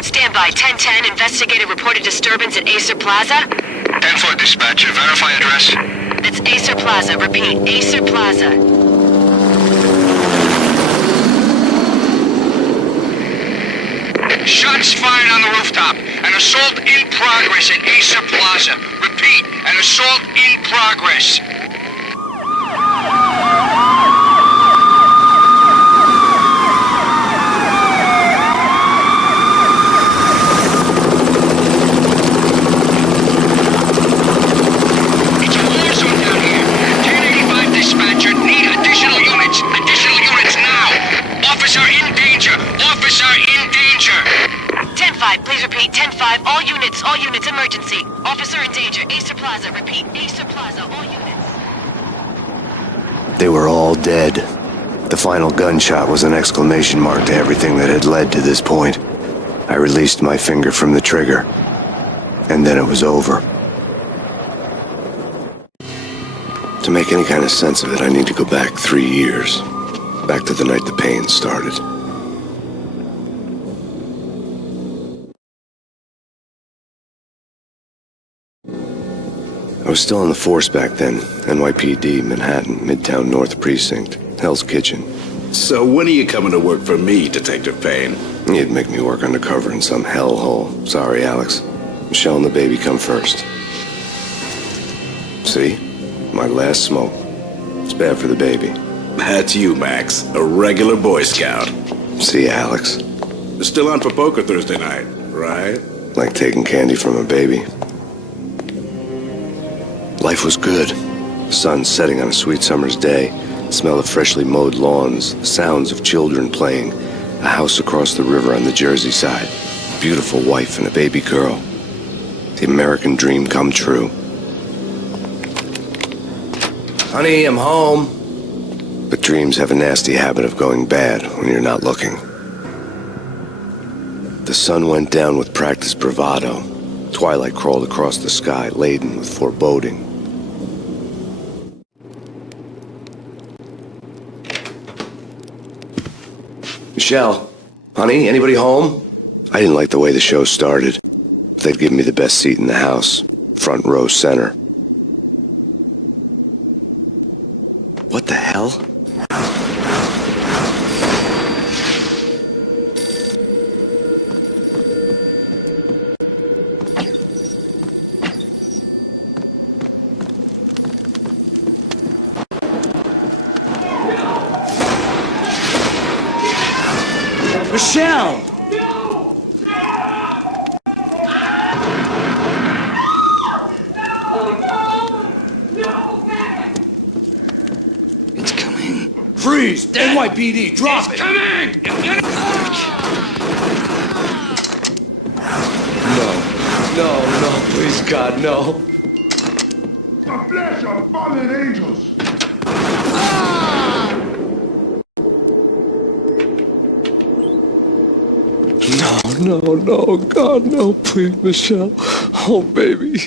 Stand by. 1010, investigated reported disturbance at Acer Plaza. 10-4 dispatcher, verify address. It's Acer Plaza. Repeat, Acer Plaza. Shots fired on the rooftop. An assault in progress at Acer Plaza. Repeat, an assault in progress. Please repeat, 10-5, all units, emergency. Officer in danger, Acer Plaza, repeat, Acer Plaza, all units. They were all dead. The final gunshot was an exclamation mark to everything that had led to this point. I released my finger from the trigger, and then it was over. To make any kind of sense of it, I need to go back 3 years. Back to the night the pain started. I was still on the force back then. NYPD, Manhattan, Midtown North Precinct, Hell's Kitchen. So when are you coming to work for me, Detective Payne? You'd make me work undercover in some hellhole. Sorry, Alex. Michelle and the baby come first. See? My last smoke. It's bad for the baby. That's you, Max. A regular Boy Scout. See, Alex. Still on for poker Thursday night, right? Like taking candy from a baby. Life was good. The sun setting on a sweet summer's day. The smell of freshly mowed lawns. The sounds of children playing. A house across the river on the Jersey side. A beautiful wife and a baby girl. The American dream come true. Honey, I'm home. But dreams have a nasty habit of going bad when you're not looking. The sun went down with practiced bravado. Twilight crawled across the sky, laden with foreboding. Michelle, honey, anybody home? I didn't like the way the show started. They'd give me the best seat in the house, front row center. What the hell? Michelle! It's coming. Freeze! NYPD, drop it! Coming! No, please, God, no. The flesh of fallen angels! No, God, no, please, Michelle. Oh, baby.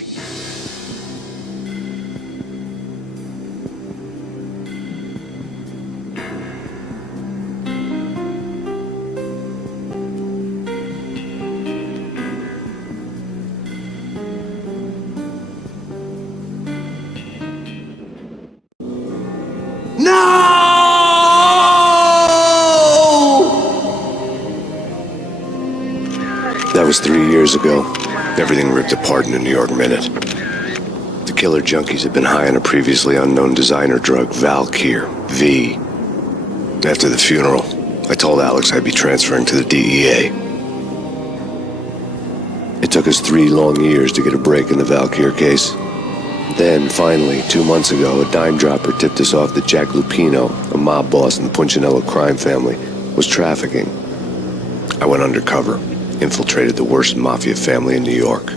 That was 3 years ago. Everything ripped apart in a New York minute. The killer junkies had been high on a previously unknown designer drug, Valkyr, V. After the funeral, I told Alex I'd be transferring to the DEA. It took us 3 long years to get a break in the Valkyr case. Then, finally, 2 months ago, a dime dropper tipped us off that Jack Lupino, a mob boss in the Punchinello crime family, was trafficking. I went undercover, infiltrated the worst mafia family in New York.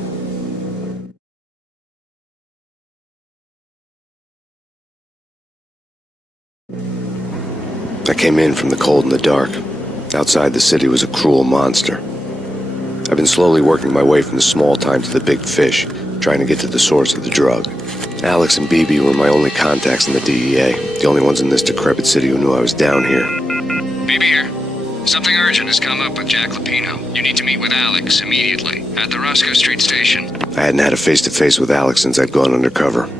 I came in from the cold and the dark. Outside the city was a cruel monster. I've been slowly working my way from the small time to the big fish, trying to get to the source of the drug. Alex and BB were my only contacts in the DEA, the only ones in this decrepit city who knew I was down here. BB here. Something urgent has come up with Jack Lupino. You need to meet with Alex immediately at the Roscoe Street station. I hadn't had a face-to-face with Alex since I'd gone undercover.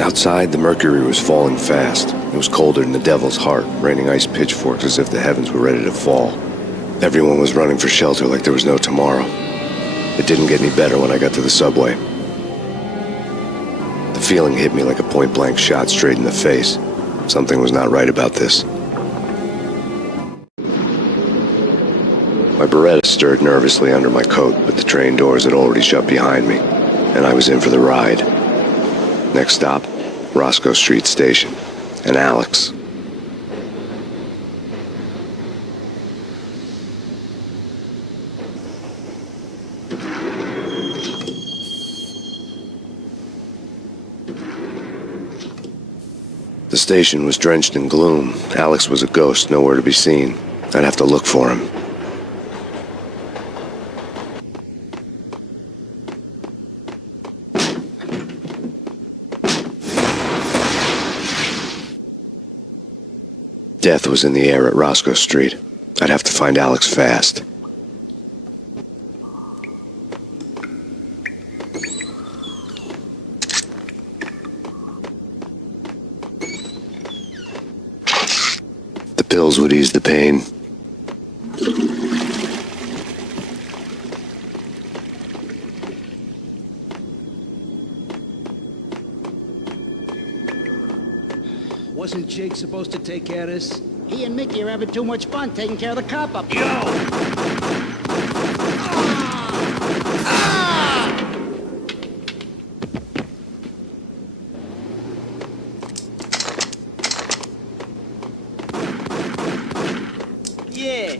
Outside, the mercury was falling fast. It was colder than the devil's heart, raining ice pitchforks as if the heavens were ready to fall. Everyone was running for shelter like there was no tomorrow. It didn't get any better when I got to the subway. The feeling hit me like a point-blank shot straight in the face. Something was not right about this. My Beretta stirred nervously under my coat, but the train doors had already shut behind me, and I was in for the ride. Next stop, Roscoe Street Station, and Alex. The station was drenched in gloom. Alex was a ghost, nowhere to be seen. I'd have to look for him. Death was in the air at Roscoe Street. I'd have to find Alex fast. The pills would ease the pain. Wasn't Jake supposed to take care of this? He and Mickey are having too much fun taking care of the cop up. Yo! Yeah,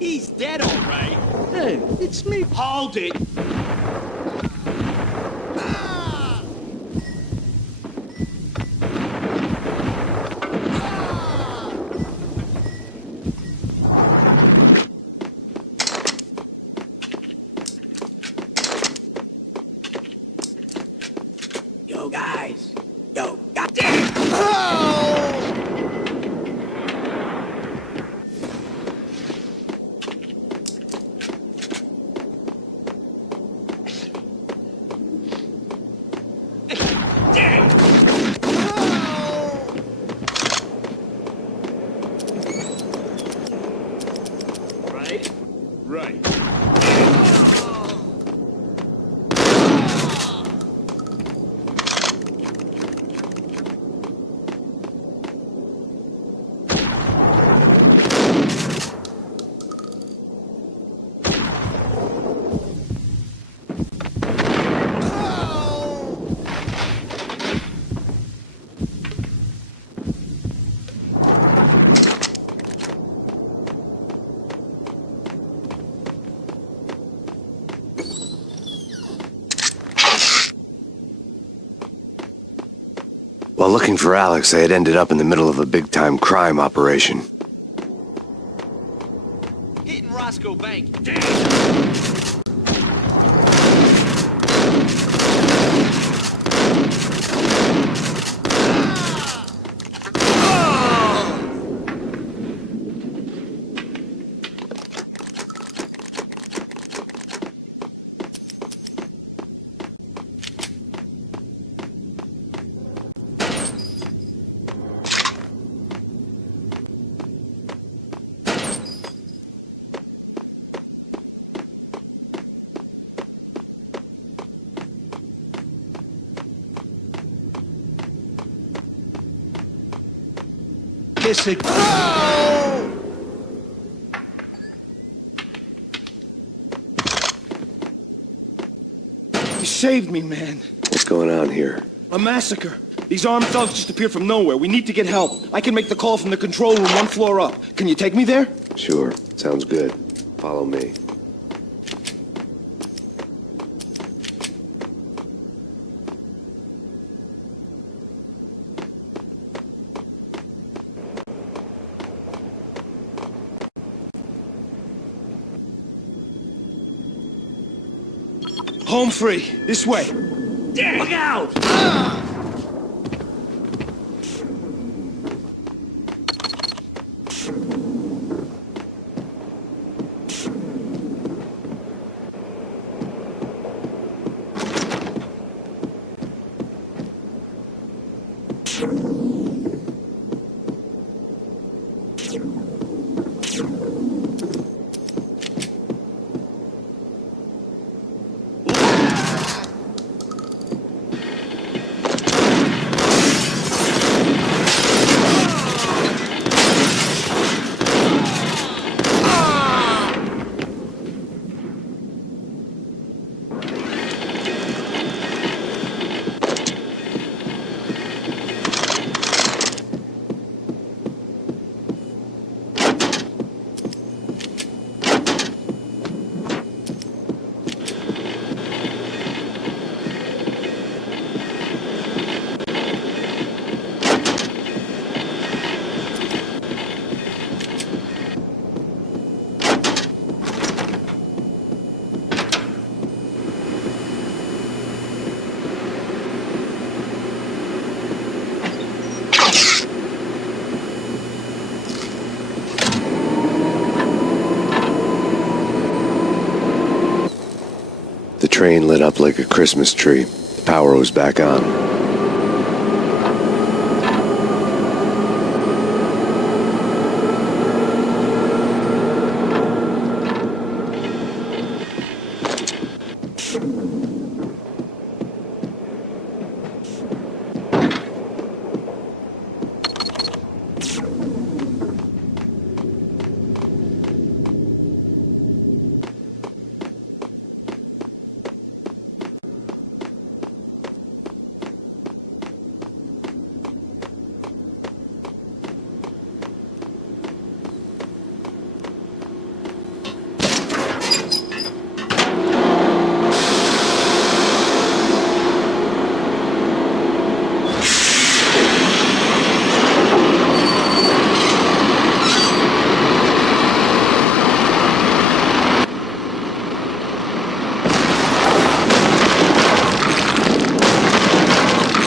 he's dead all right. Hey, it's me. Hold it. While looking for Alex, they had ended up in the middle of a big-time crime operation. Hitting Roscoe Bank. Damn. Kiss it. Oh! saved me, man. What's going on here? A massacre. These armed thugs just appeared from nowhere. We need to get help. I can make the call from the control room 1 floor up. Can you take me there? Sure. Sounds good. Follow me. Home free. This way. Look out! The train lit up like a Christmas tree. The power was back on.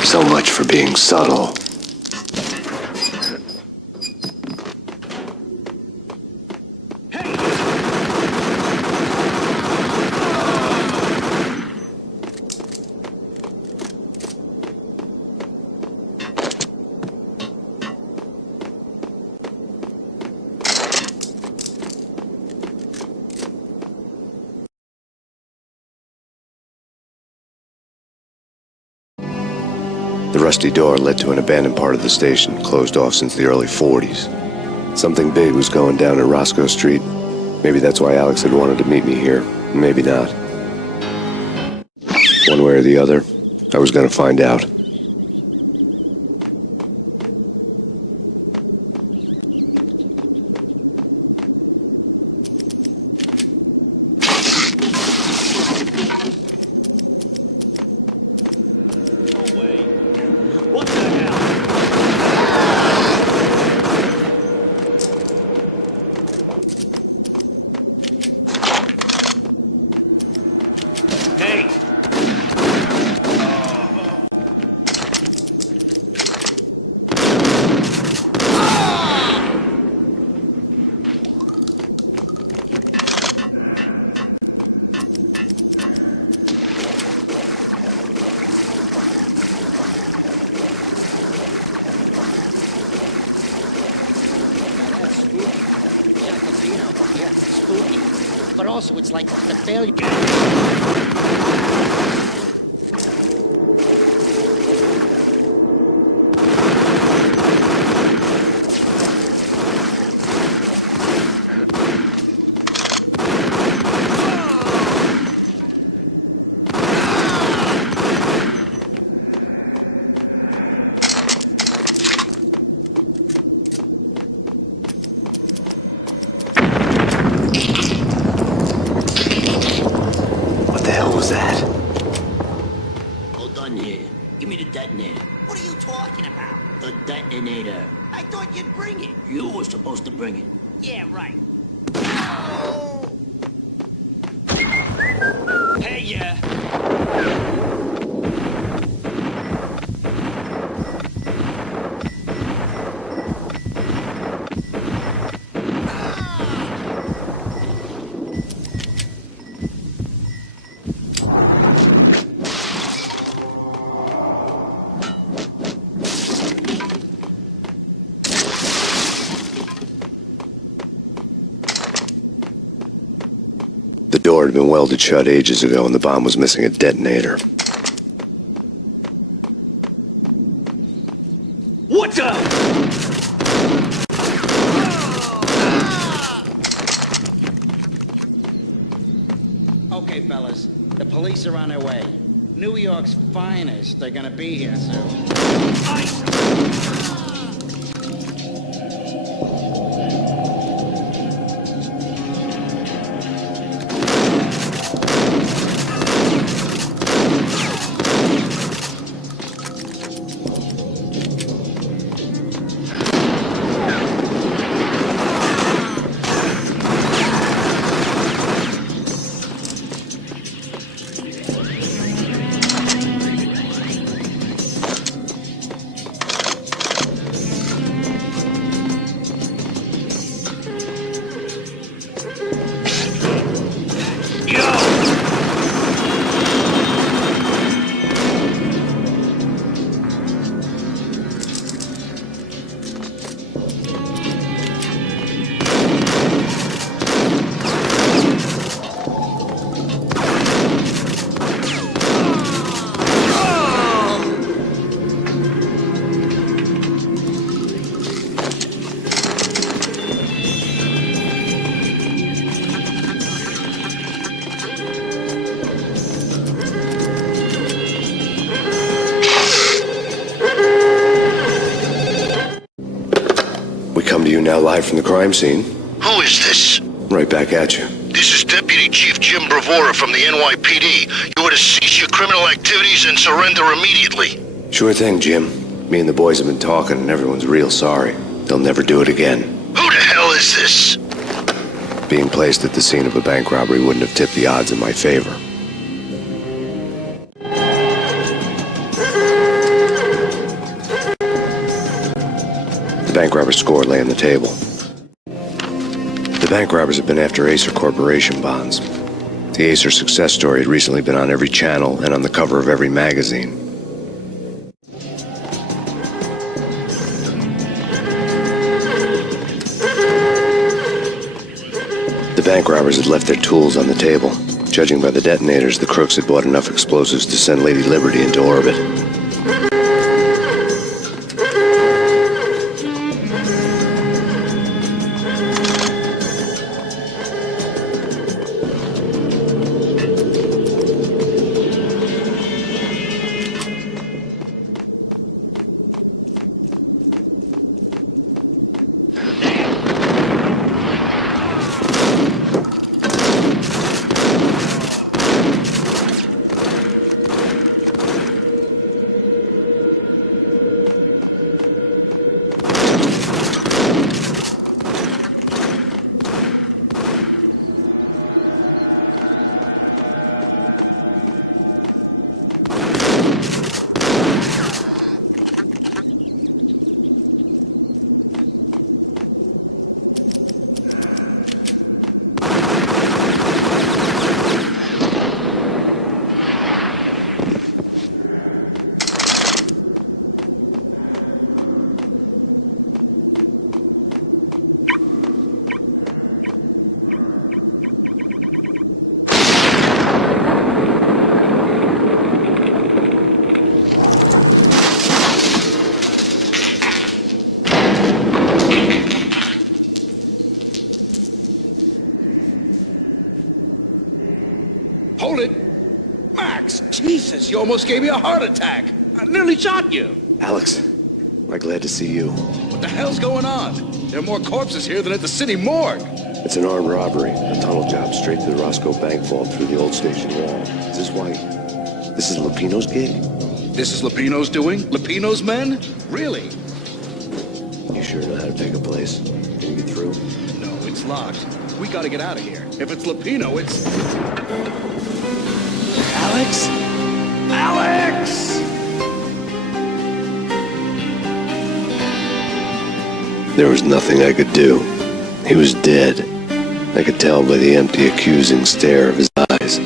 So much for being subtle. The rusty door led to an abandoned part of the station, closed off since the early 40s. Something big was going down at Roscoe Street. Maybe that's why Alex had wanted to meet me here. Maybe not. One way or the other, I was going to find out. Yeah, spooky. But also, it's like the failure. didn't bring it. You were supposed to bring it. Yeah, right. Hey, yeah. The door had been welded shut ages ago, and the bomb was missing a detonator. What the? Okay, fellas. The police are on their way. New York's finest are gonna be here soon. Now live from the crime scene. Who is this? Right back at you. This is Deputy Chief Jim Bravura from the NYPD. You are to cease your criminal activities and surrender immediately. Sure thing, Jim. Me and the boys have been talking, and everyone's real sorry. They'll never do it again. Who the hell is this? Being placed at the scene of a bank robbery wouldn't have tipped the odds in my favor. The bank robber's score lay on the table. The bank robbers had been after Acer Corporation bonds. The Acer success story had recently been on every channel and on the cover of every magazine. The bank robbers had left their tools on the table. Judging by the detonators, the crooks had bought enough explosives to send Lady Liberty into orbit. Hold it! Max! Jesus, you almost gave me a heart attack! I nearly shot you! Alex, we're glad to see you. What the hell's going on? There are more corpses here than at the city morgue! It's an armed robbery, a tunnel job straight to the Roscoe bank vault through the old station wall. Is this why... this is Lupino's gig? This is Lupino's doing? Lupino's men? Really? You sure know how to pick a place. Can you get through? No, it's locked. We gotta get out of here. If it's Lupino, it's... Alex? Alex! There was nothing I could do. He was dead. I could tell by the empty, accusing stare of his eyes.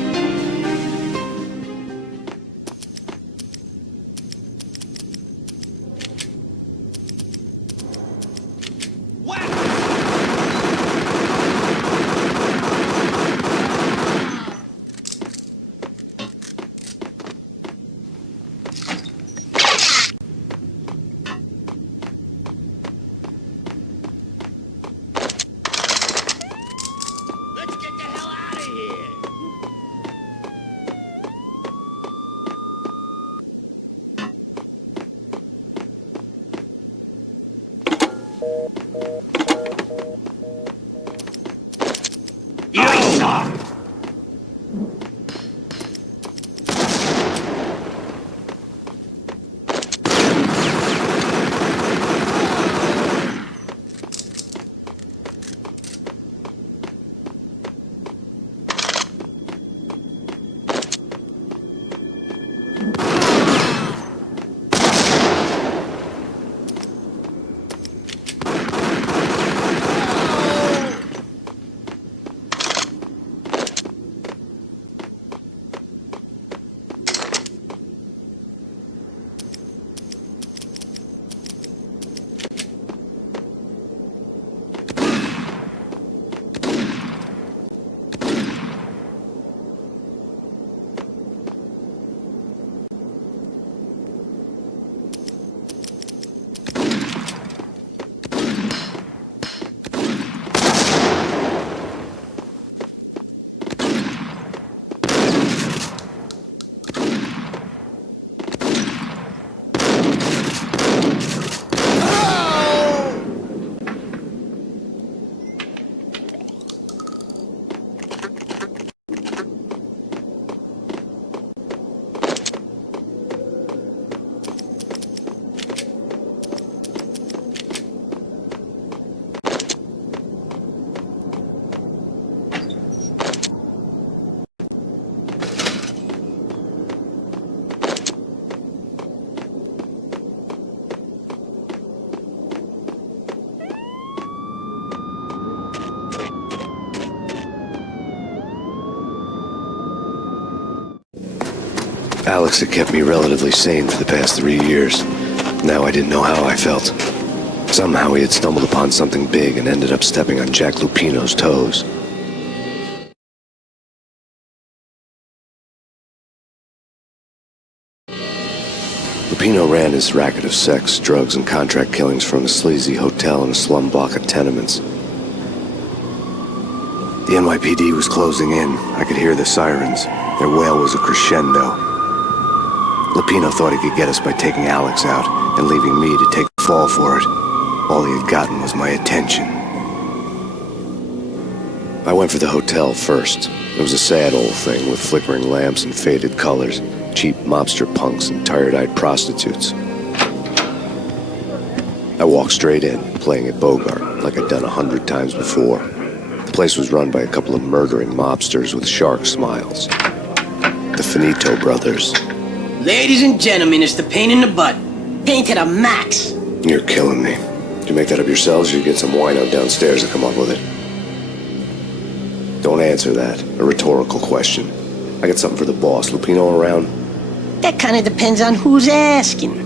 Alex had kept me relatively sane for the past 3 years. Now I didn't know how I felt. Somehow he had stumbled upon something big and ended up stepping on Jack Lupino's toes. Lupino ran his racket of sex, drugs, and contract killings from a sleazy hotel in a slum block of tenements. The NYPD was closing in. I could hear the sirens. Their wail was a crescendo. Lupino thought he could get us by taking Alex out and leaving me to take the fall for it. All he had gotten was my attention. I went for the hotel first. It was a sad old thing with flickering lamps and faded colors, cheap mobster punks and tired-eyed prostitutes. I walked straight in, playing at Bogart, like I'd done 100 times before. The place was run by a couple of murdering mobsters with shark smiles. The Finito brothers. Ladies and gentlemen, it's the pain in the butt. Pain to the max. You're killing me. Did you make that up yourselves, or you get some wino downstairs to come up with it? Don't answer that. A rhetorical question. I got something for the boss. Lupino around? That kind of depends on who's asking.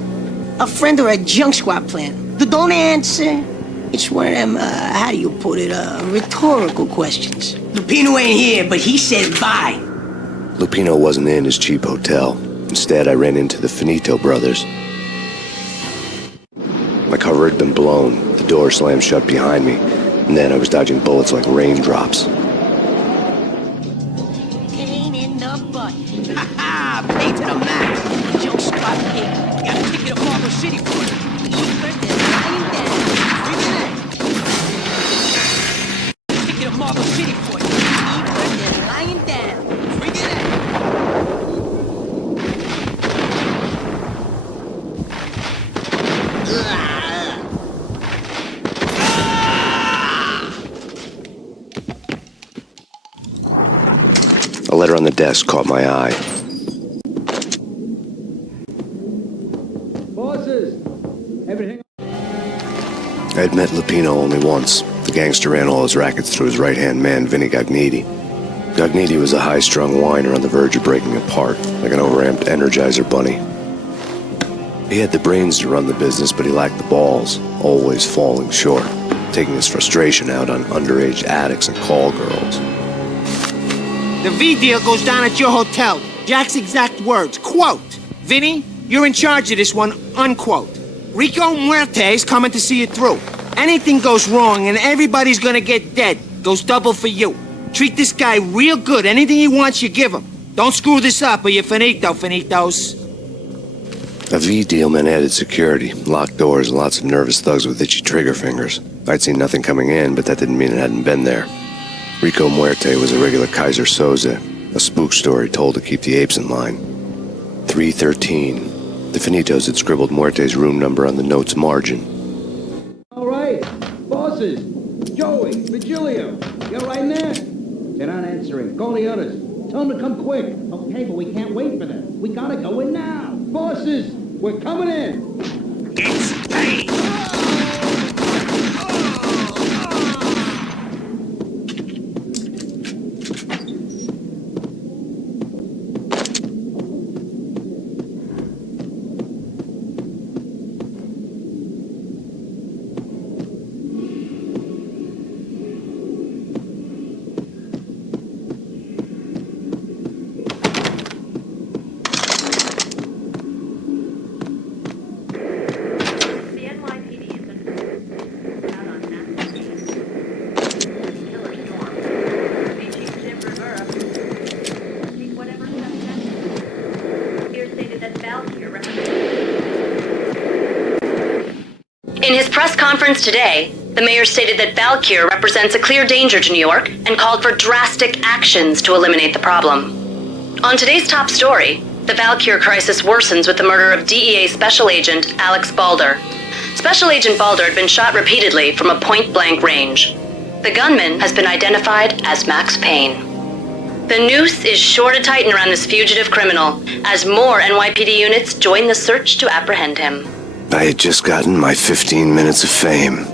A friend or a junk squad plan. But don't answer. It's one of them, how do you put it, rhetorical questions. Lupino ain't here, but he said bye. Lupino wasn't in his cheap hotel. Instead, I ran into the Finito brothers. My cover had been blown. The door slammed shut behind me. And then I was dodging bullets like raindrops. Pain in the butt. Ha ha! Pain to the max. Junk squad pig. Got a ticket to Marble City for it. Ticket to Marble City for it. They're lying down. Freaking out. A letter on the desk caught my eye. Bosses! Everything... I had met Lupino only once. The gangster ran all his rackets through his right-hand man, Vinny Gagniti. Gagniti was a high-strung whiner on the verge of breaking apart, like an overamped Energizer bunny. He had the brains to run the business, but he lacked the balls, always falling short, taking his frustration out on underage addicts and call girls. The V deal goes down at your hotel. Jack's exact words, quote, "Vinny, you're in charge of this one," unquote. Rico Muerte's coming to see it through. Anything goes wrong and everybody's gonna get dead. Goes double for you. Treat this guy real good. Anything he wants, you give him. Don't screw this up or you're finito, finitos. A V deal meant added security, locked doors, and lots of nervous thugs with itchy trigger fingers. I'd seen nothing coming in, but that didn't mean it hadn't been there. Rico Muerte was a regular Kaiser Soze, a spook story told to keep the apes in line. 313. The Finitos had scribbled Muerte's room number on the note's margin. All right, bosses. Joey, Vigilio, you're right in there? They're not answering. Call the others. Tell them to come quick. Okay, but we can't wait for them. We gotta go in now. Bosses, we're coming in. It's Payne. In his press conference today, the mayor stated that Valkyr represents a clear danger to New York and called for drastic actions to eliminate the problem. On today's top story, the Valkyr crisis worsens with the murder of DEA Special Agent Alex Balder. Special Agent Balder had been shot repeatedly from a point-blank range. The gunman has been identified as Max Payne. The noose is sure to tighten around this fugitive criminal as more NYPD units join the search to apprehend him. I had just gotten my 15 minutes of fame.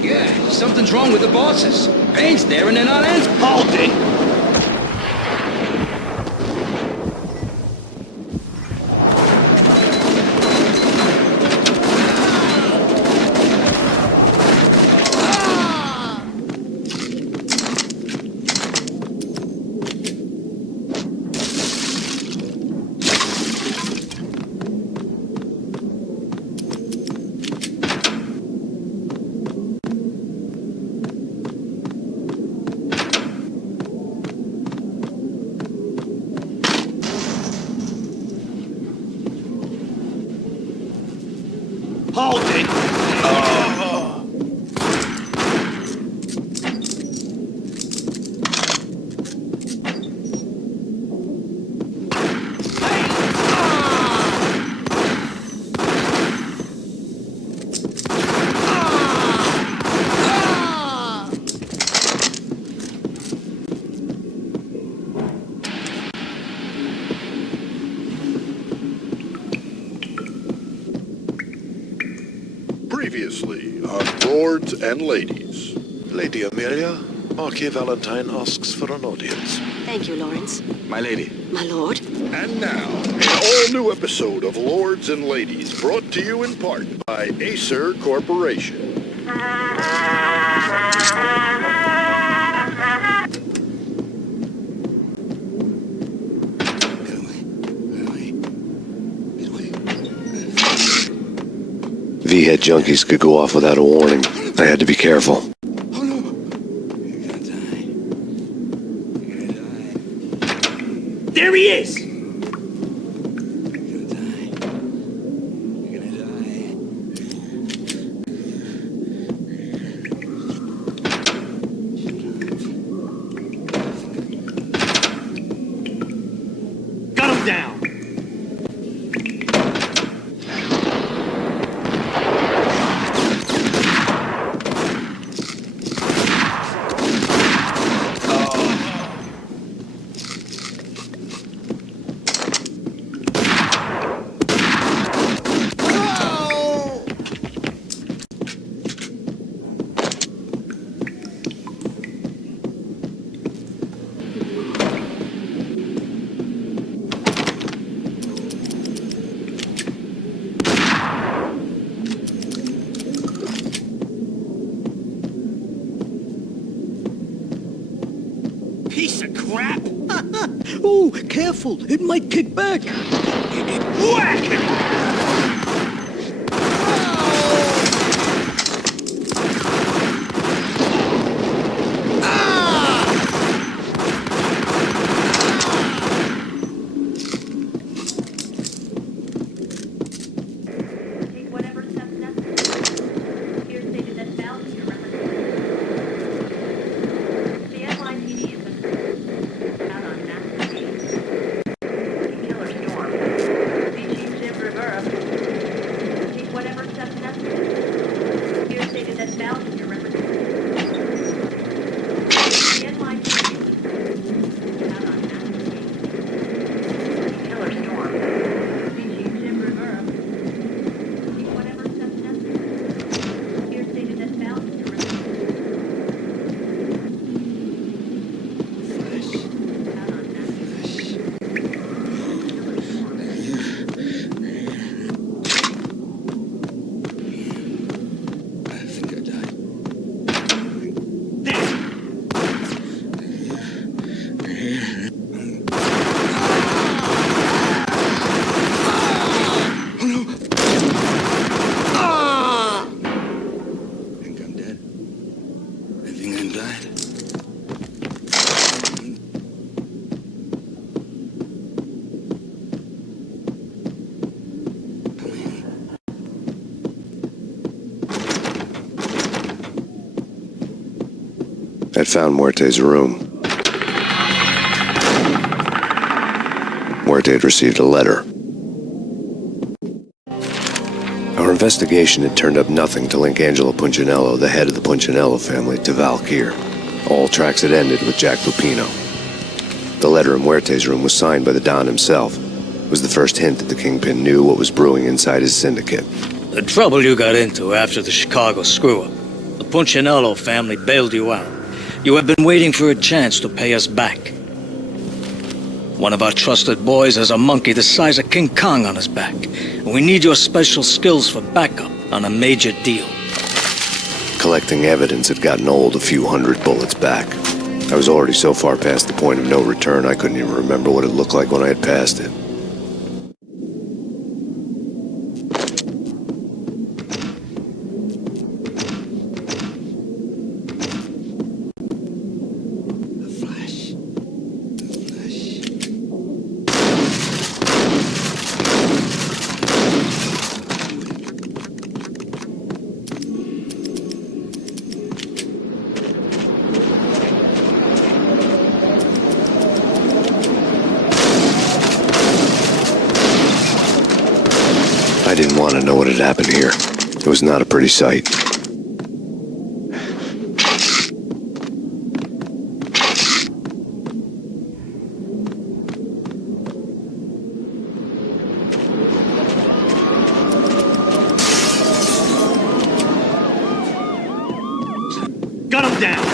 Yeah, something's wrong with the bosses. Payne's there and they're not answering. Hold it! Hold it! Previously on Lords and Ladies. Lady Amelia, Marquis Valentine asks for an audience. Thank you, Lawrence. My lady. My lord. And now, an all-new episode of Lords and Ladies, brought to you in part by Acer Corporation. V-head junkies could go off without a warning. I had to be careful. Oh no! You're gonna die. You're gonna die. There he is! You're gonna die. You're gonna die. Got him down! Piece of crap! Ooh, careful. It might kick back. Whack! Take whatever steps necessary. Here stated that Valkyrie represents the NYPD has been out on Max Payne. Killer Storm. The Chief Jim Rivera. Take whatever steps necessary. Here stated that Valkyrie represents the NYPD has been out on Max Payne. Killer Storm. The Chief Jim Rivera. Take whatever steps necessary. Here stated that Valkyrie represents out on Max Payne. I think I died. Oh no! I think I'm dead. I think I'm died. I'd found Muerte's room. Muerte had received a letter. Our investigation had turned up nothing to link Angelo Punchinello, the head of the Punchinello family, to Valkyr. All tracks had ended with Jack Lupino. The letter in Muerte's room was signed by the Don himself. It was the first hint that the Kingpin knew what was brewing inside his syndicate. The trouble you got into after the Chicago screw-up. The Punchinello family bailed you out. You have been waiting for a chance to pay us back. One of our trusted boys has a monkey the size of King Kong on his back. And we need your special skills for backup on a major deal. Collecting evidence had gotten old a few hundred bullets back. I was already so far past the point of no return I couldn't even remember what it looked like when I had passed it. I didn't want to know what had happened here. It was not a pretty sight. Got him down!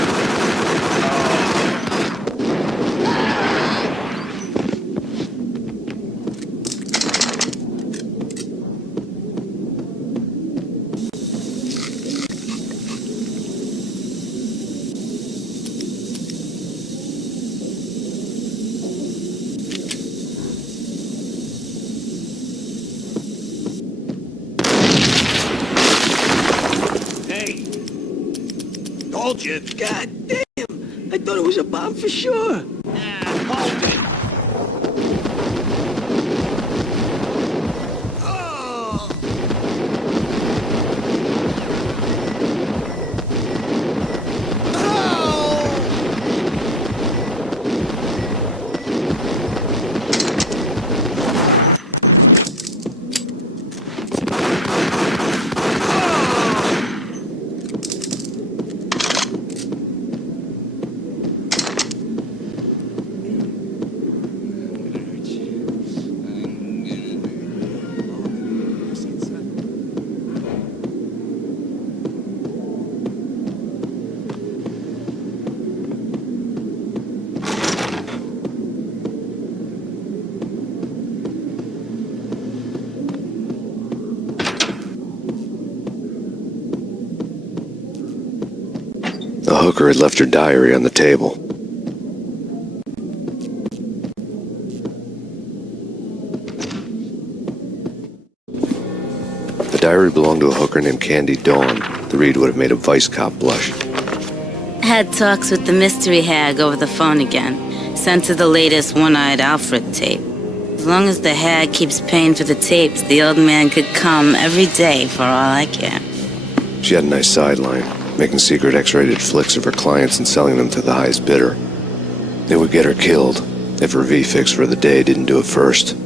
told you. God damn! I thought it was a bomb for sure. Hold it. The hooker had left her diary on the table. The diary belonged to a hooker named Candy Dawn. The read would have made a vice cop blush. Had talks with the mystery hag over the phone again. Sent her the latest One-Eyed Alfred tape. As long as the hag keeps paying for the tapes, the old man could come every day for all I care. She had a nice sideline, making secret X-rated flicks of her clients and selling them to the highest bidder. It would get her killed if her V-fix for the day didn't do it first.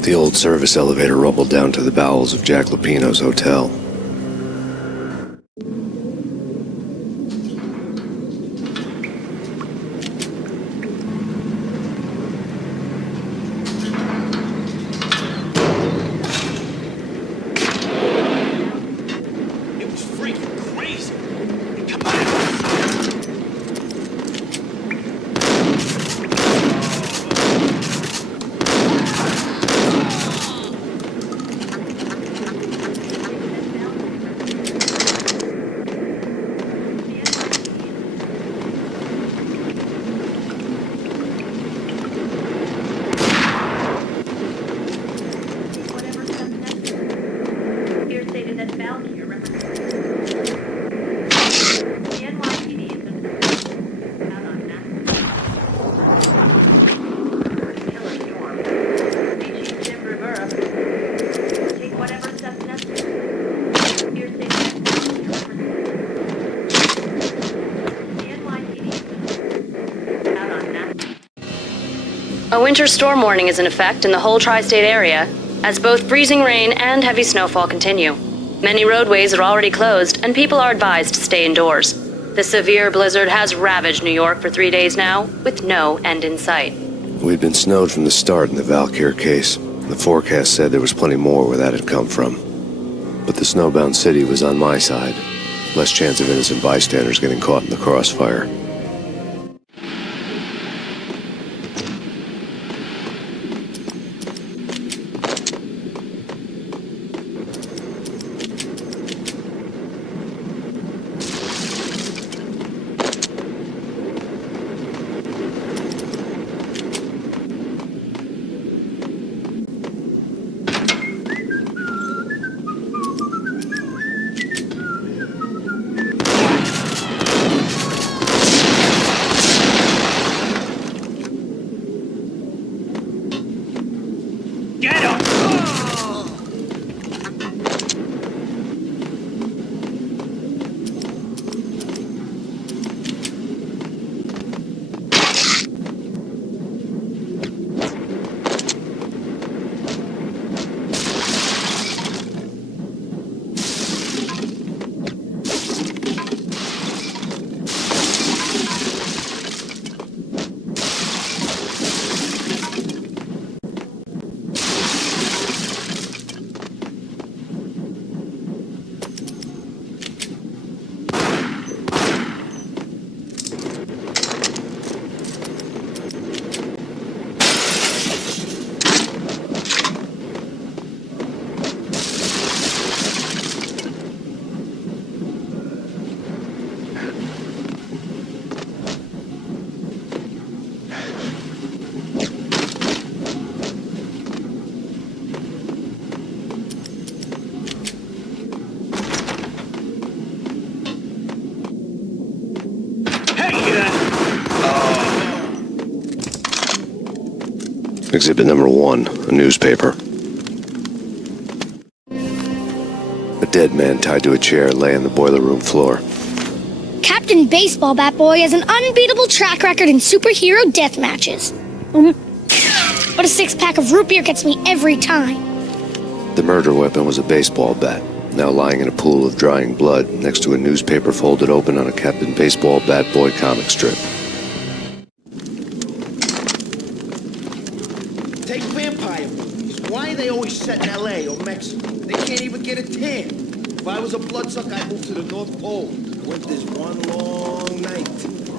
The old service elevator rumbled down to the bowels of Jack Lupino's hotel. A winter storm warning is in effect in the whole tri-state area, as both freezing rain and heavy snowfall continue. Many roadways are already closed, and people are advised to stay indoors. The severe blizzard has ravaged New York for 3 days now, with no end in sight. We'd been snowed from the start in the Valkyr case. The forecast said there was plenty more where that had come from. But the snowbound city was on my side. Less chance of innocent bystanders getting caught in the crossfire. Exhibit number 1, a newspaper. A dead man tied to a chair lay on the boiler room floor. Captain Baseball Bat Boy has an unbeatable track record in superhero death matches. But a 6-pack of root beer gets me every time. The murder weapon was a baseball bat, now lying in a pool of drying blood next to a newspaper folded open on a Captain Baseball Bat Boy comic strip. Take vampire movies. Why are they always set in L.A. or Mexico? They can't even get a tan. If I was a bloodsucker, I'd move to the North Pole. Winter's one long night.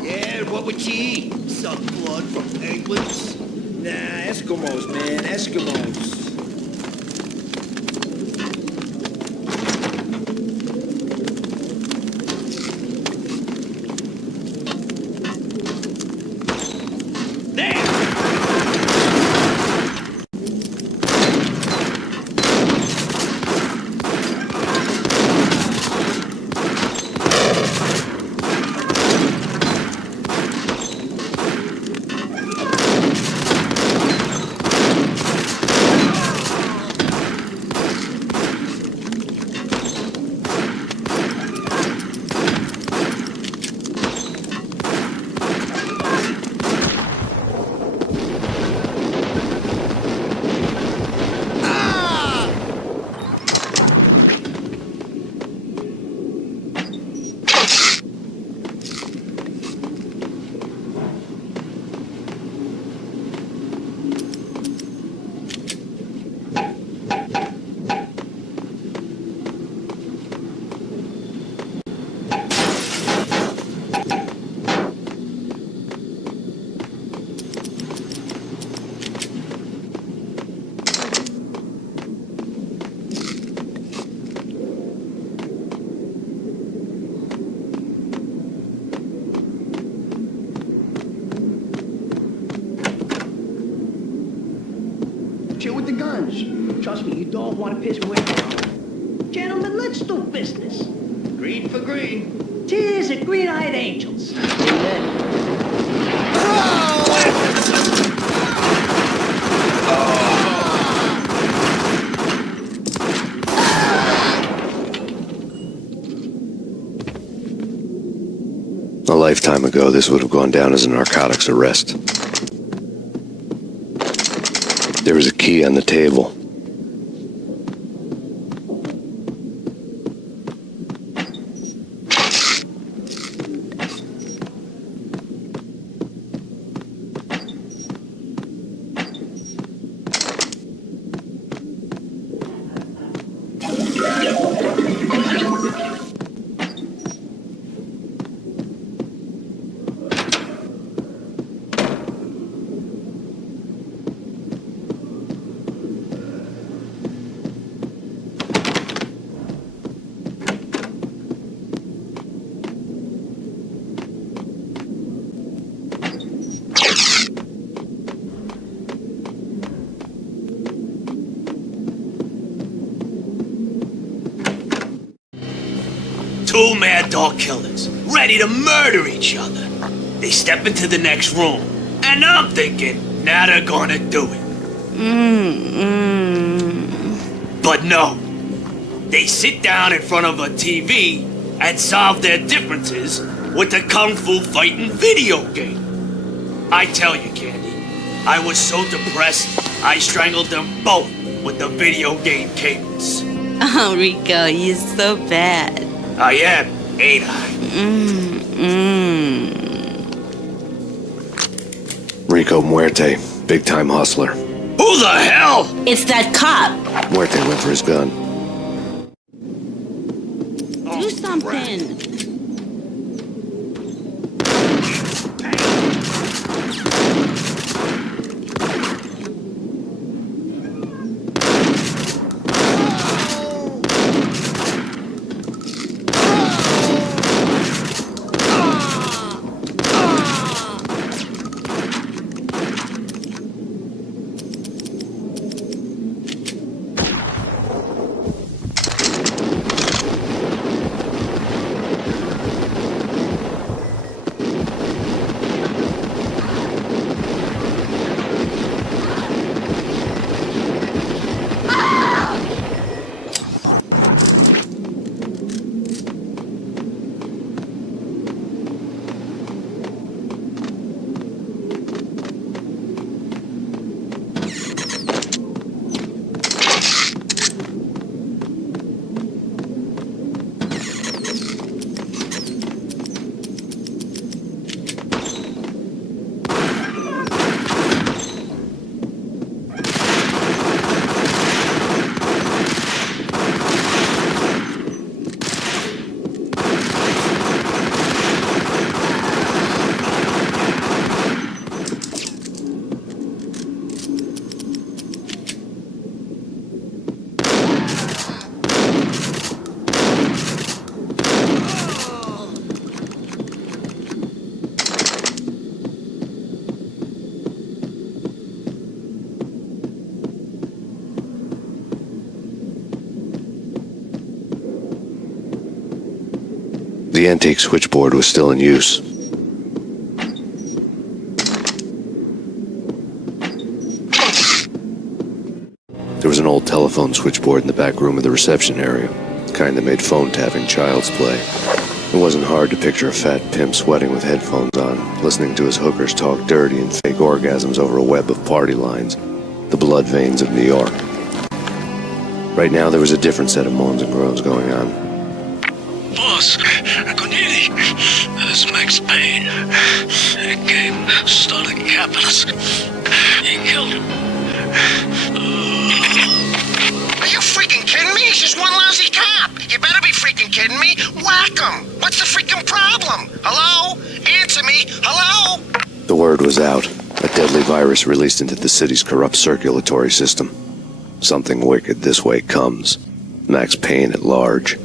Yeah, what would you eat? Suck blood from penguins? Nah, Eskimos, man, Eskimos. Chill with the guns. Trust me, you don't want to piss me off. Gentlemen, let's do business. Green for green. Tears of green-eyed angels. A lifetime ago, this would have gone down as a narcotics arrest. There was a key on the table. Two mad dog killers, ready to murder each other. They step into the next room, and I'm thinking, now they're gonna do it. But no. They sit down in front of a TV and solve their differences with a kung fu fighting video game. I tell you, Candy, I was so depressed, I strangled them both with the video game cables. Oh, Rico, you're so bad. I am, ain't I? Rico Muerte, big-time hustler. Who the hell? It's that cop. Muerte went for his gun. Do something. The antique switchboard was still in use. There was an old telephone switchboard in the back room of the reception area, kind that made phone tapping child's play. It wasn't hard to picture a fat pimp sweating with headphones on, listening to his hookers talk dirty and fake orgasms over a web of party lines, the blood veins of New York. Right now there was a different set of moans and groans going on. Boss, Gunidi, this is Max Payne. He came, started capping us. He killed him. Are you freaking kidding me? He's just one lousy cop. You better be freaking kidding me. Whack him. What's the freaking problem? Hello? Answer me. Hello? The word was out. A deadly virus released into the city's corrupt circulatory system. Something wicked this way comes. Max Payne at large.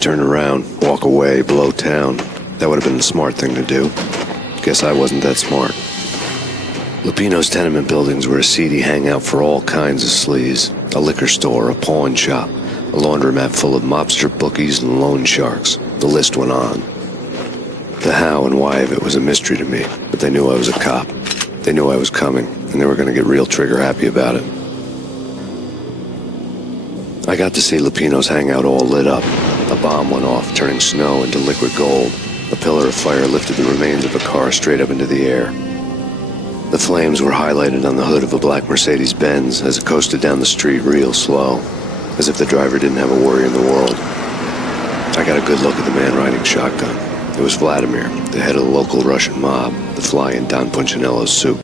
Turn around, walk away, blow town. That would have been the smart thing to do. Guess I wasn't that smart. Lupino's tenement buildings were a seedy hangout for all kinds of sleaze. A liquor store, a pawn shop, a laundromat full of mobster bookies and loan sharks. The list went on. The how and why of it was a mystery to me, but they knew I was a cop. They knew I was coming, and they were going to get real trigger happy about it. I got to see Lupino's hangout all lit up. A bomb went off, turning snow into liquid gold. A pillar of fire lifted the remains of a car straight up into the air. The flames were highlighted on the hood of a black Mercedes-Benz as it coasted down the street real slow, as if the driver didn't have a worry in the world. I got a good look at the man riding shotgun. It was Vladimir, the head of the local Russian mob, the fly in Don Punchinello's soup.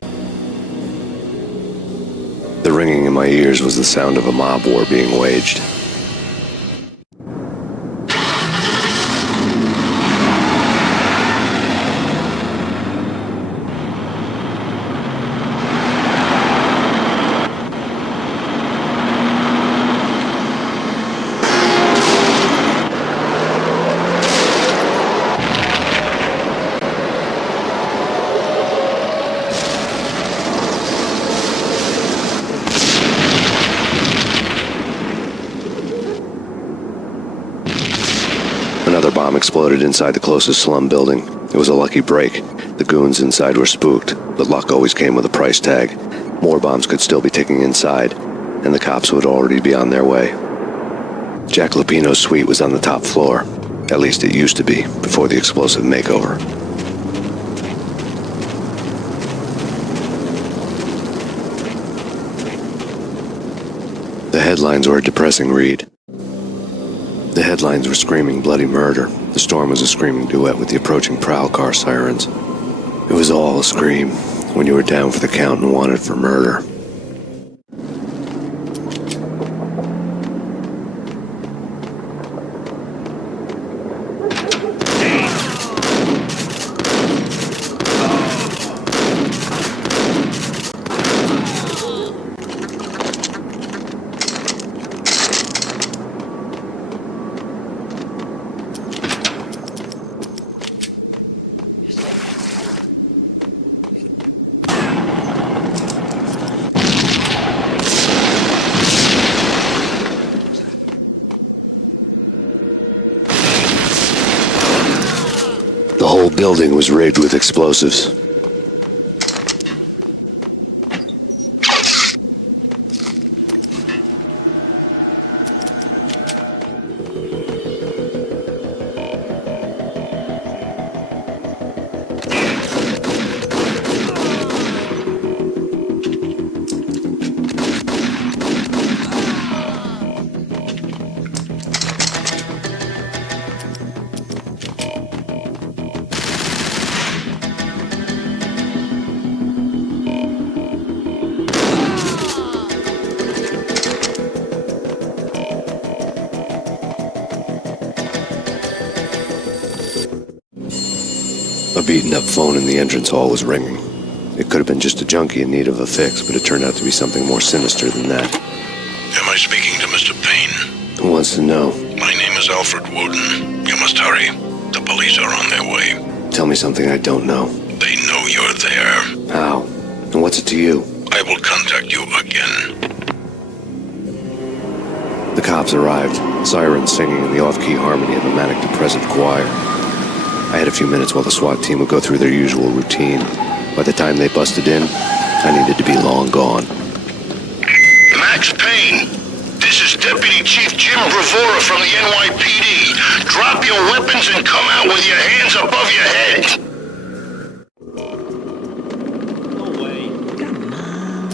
The ringing in my ears was the sound of a mob war being waged. Another bomb exploded inside the closest slum building. It was a lucky break. The goons inside were spooked, but luck always came with a price tag. More bombs could still be ticking inside, and the cops would already be on their way. Jack Lupino's suite was on the top floor. At least it used to be, before the explosive makeover. The headlines were a depressing read. The headlines were screaming bloody murder. The storm was a screaming duet with the approaching prowl car sirens. It was all a scream when you were down for the count and wanted for murder. The whole building was rigged with explosives. A beaten-up phone in the entrance hall was ringing. It could have been just a junkie in need of a fix, but it turned out to be something more sinister than that. Am I speaking to Mr. Payne? Who wants to know? My name is Alfred Woden. You must hurry. The police are on their way. Tell me something I don't know. They know you're there. How? And what's it to you? I will contact you again. The cops arrived, sirens singing in the off-key harmony of a manic-depressive choir. I had a few minutes while the SWAT team would go through their usual routine. By the time they busted in, I needed to be long gone. Max Payne, this is Deputy Chief Jim Bravura from the NYPD. Drop your weapons and come out with your hands above your head. No way. Come on.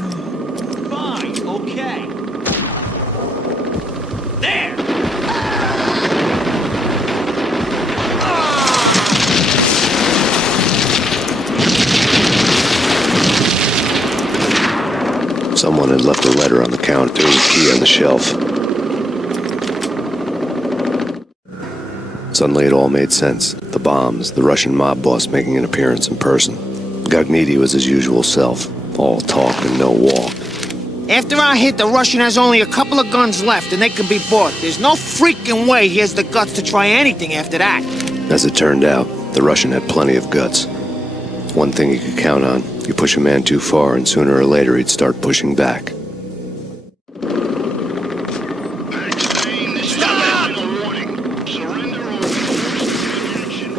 Fine, okay. There! Someone had left a letter on the counter. There was a key on the shelf. Suddenly it all made sense. The bombs, the Russian mob boss making an appearance in person. Gagniti was his usual self. All talk and no walk. After our hit, the Russian has only a couple of guns left, and they can be bought. There's no freaking way he has the guts to try anything after that. As it turned out, the Russian had plenty of guts. One thing you could count on, you push a man too far and sooner or later he'd start pushing back. Max Payne, this is your final warning. Surrender or we force action.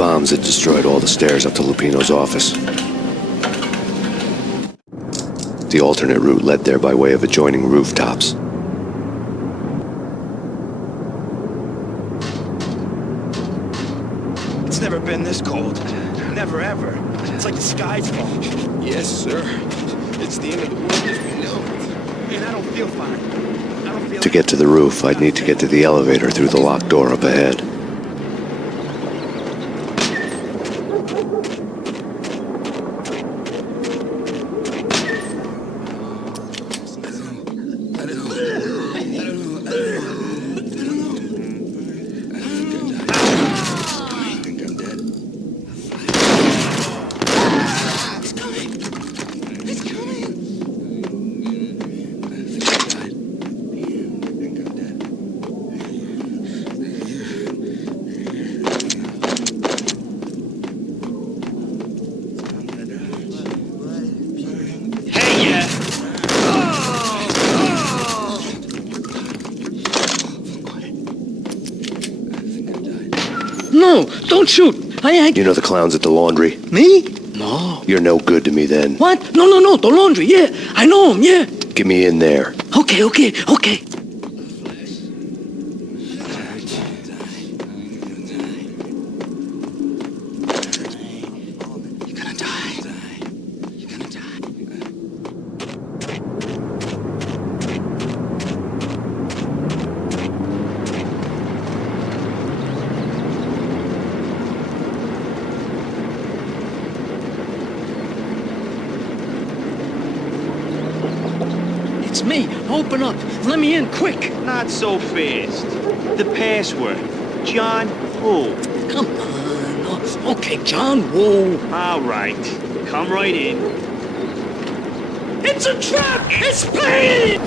bombs had destroyed all the stairs up to Lupino's office. The alternate route led there by way of adjoining rooftops. It's never been this cold. Never ever. It's like the sky's falling. Yes, sir. It's the end of the world as we know it. And I don't feel fine. I don't feel... To get to the roof, I'd need to get to the elevator through the locked door up ahead. No, don't shoot. You know the clowns at the laundry? Me? No. You're no good to me then. What? No, the laundry, yeah. I know him, yeah. Get me in there. Okay. It's me. Open up. Let me in, quick. Not so fast. The password. John Woo. Come on. Okay, John Woo. All right. Come right in. It's a trap! It's Payne!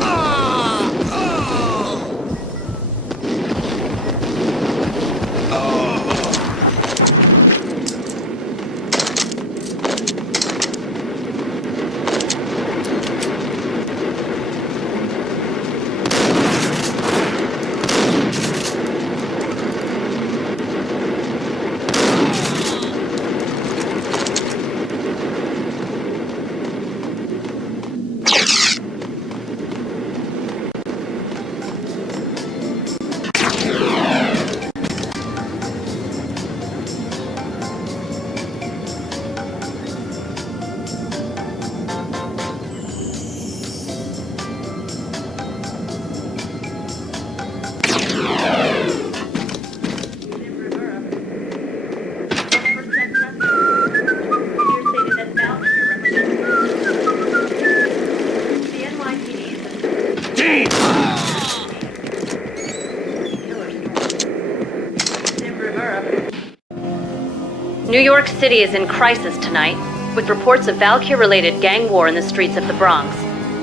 New York City is in crisis tonight, with reports of Valkyr-related gang war in the streets of the Bronx.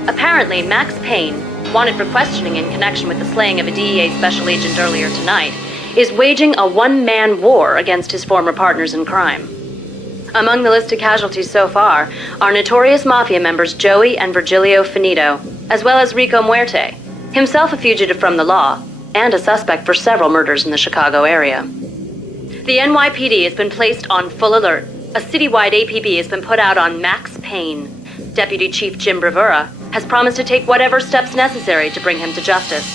Apparently, Max Payne, wanted for questioning in connection with the slaying of a DEA special agent earlier tonight, is waging a one-man war against his former partners in crime. Among the listed casualties so far are notorious mafia members Joey and Virgilio Finito, as well as Rico Muerte, himself a fugitive from the law, and a suspect for several murders in the Chicago area. The NYPD has been placed on full alert. A citywide APB has been put out on Max Payne. Deputy Chief Jim Bravura has promised to take whatever steps necessary to bring him to justice.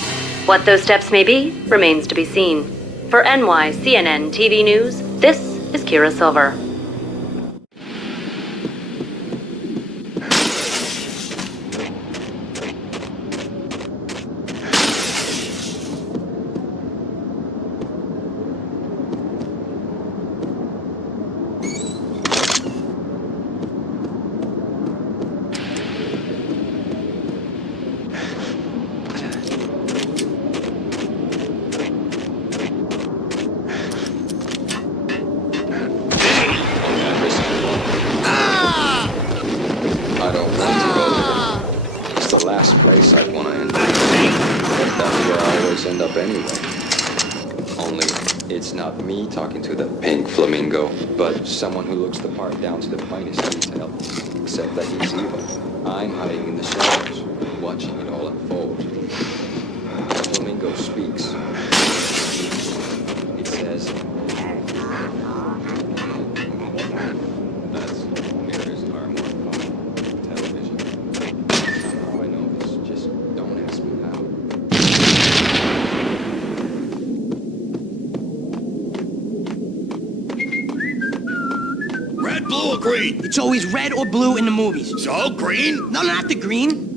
What those steps may be remains to be seen. For NYCNN TV News, this is Kira Silver. Place I'd want to end up. That's where I always end up anyway. Only, it's not me talking to the pink flamingo, but someone who looks the part down to the finest detail. Except that he's evil. I'm hiding in the shadows, watching it all unfold. The flamingo speaks. It says, green? It's always red or blue in the movies. So, green? No, not the green.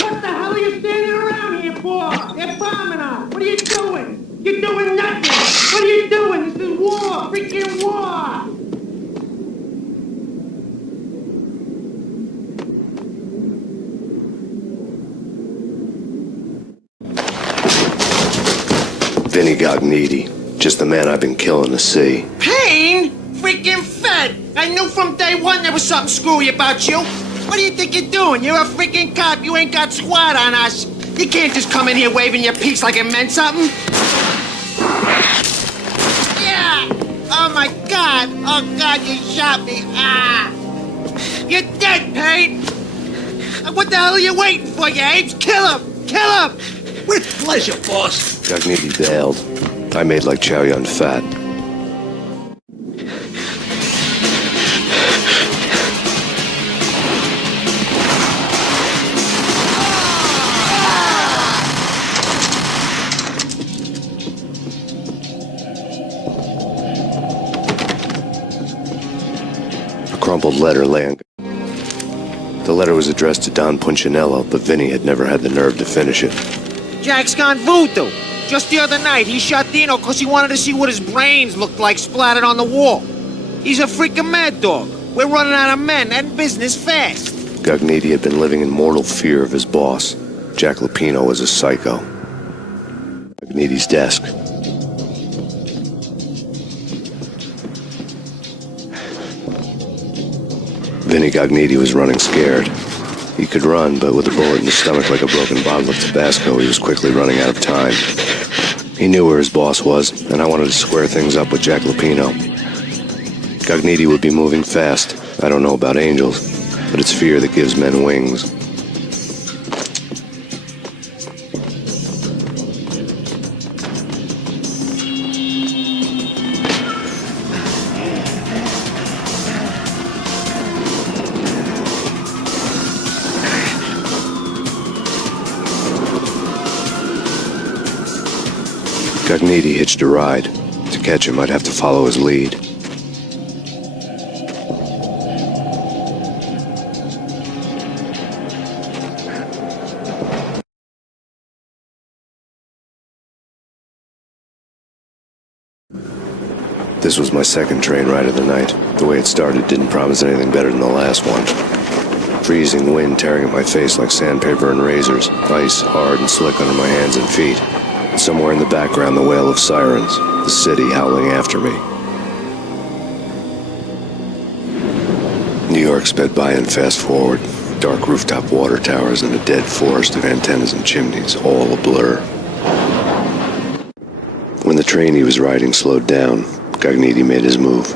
What the hell are you standing around here for? They're bombing us. What are you doing? You're doing nothing. What are you doing? This is war. Freaking war. Vinny Gognitti, just the man I've been killing to see. Payne? Freaking Fed. I knew from day one there was something screwy about you. What do you think you're doing? You're a freaking cop. You ain't got squat on us. You can't just come in here waving your piece like it meant something. Yeah. Oh, my God. Oh, God, you shot me. Ah. You're dead, Payne. What the hell are you waiting for, you apes? Kill him. Kill him. With pleasure, boss. Gognitti bailed. I made like Chow Yun Fat. A crumpled letter lay on. The letter was addressed to Don Punchinello, but Vinny had never had the nerve to finish it. Jack's gone voodoo. Just the other night, he shot Dino because he wanted to see what his brains looked like splattered on the wall. He's a freaking mad dog. We're running out of men and business fast. Gognitti had been living in mortal fear of his boss. Jack Lupino was a psycho. Gognitti's desk. Vinny Gognitti was running scared. He could run, but with a bullet in his stomach like a broken bottle of Tabasco, he was quickly running out of time. He knew where his boss was, and I wanted to square things up with Jack Lupino. Gognitti would be moving fast. I don't know about angels, but it's fear that gives men wings. Gognitti hitched a ride. To catch him, I'd have to follow his lead. This was my second train ride of the night. The way it started didn't promise anything better than the last one. Freezing wind tearing at my face like sandpaper and razors, ice hard and slick under my hands and feet. Somewhere in the background, the wail of sirens, the city howling after me. New York sped by in fast forward. Dark rooftop water towers and a dead forest of antennas and chimneys, all a blur. When the train he was riding slowed down, Gognitti made his move.